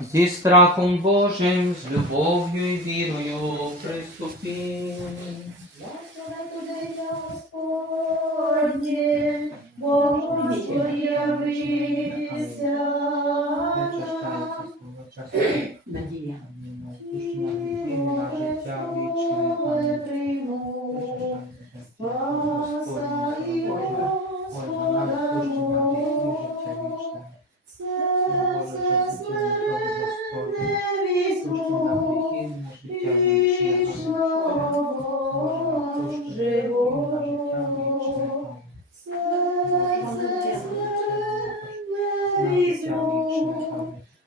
Зі страхом Божим, з любов'ю і вірою приступи. Благословенне Господнє, Боже, явися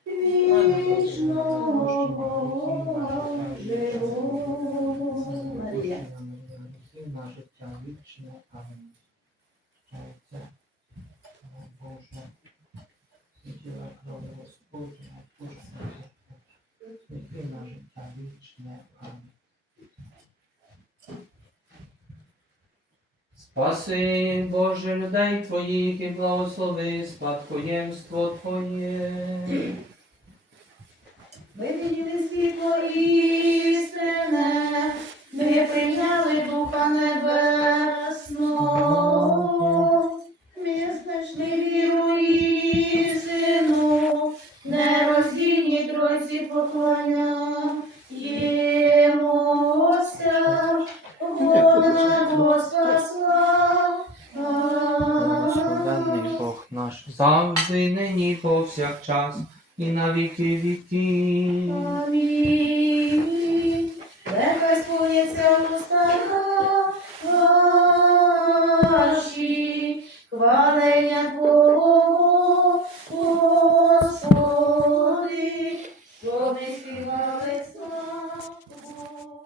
смирене вічного. Марія. На життя вічне. Амінь. Отця, Боже, святила крові Господня, Боже, на життя вічне. Амінь. Спаси, Боже, людей Твоїх і благослови спадкоємство Твоє. Виділи світло істине, ми прийняли Духа Небесного, ми знайшли віру істину, нероздільні тройці поклоняємося, наш, завжди, нині, повсякчас, і на віки віків. Амінь. Нехай сповняться уста наші, хвалення Твого, Господи, що ми співали славу.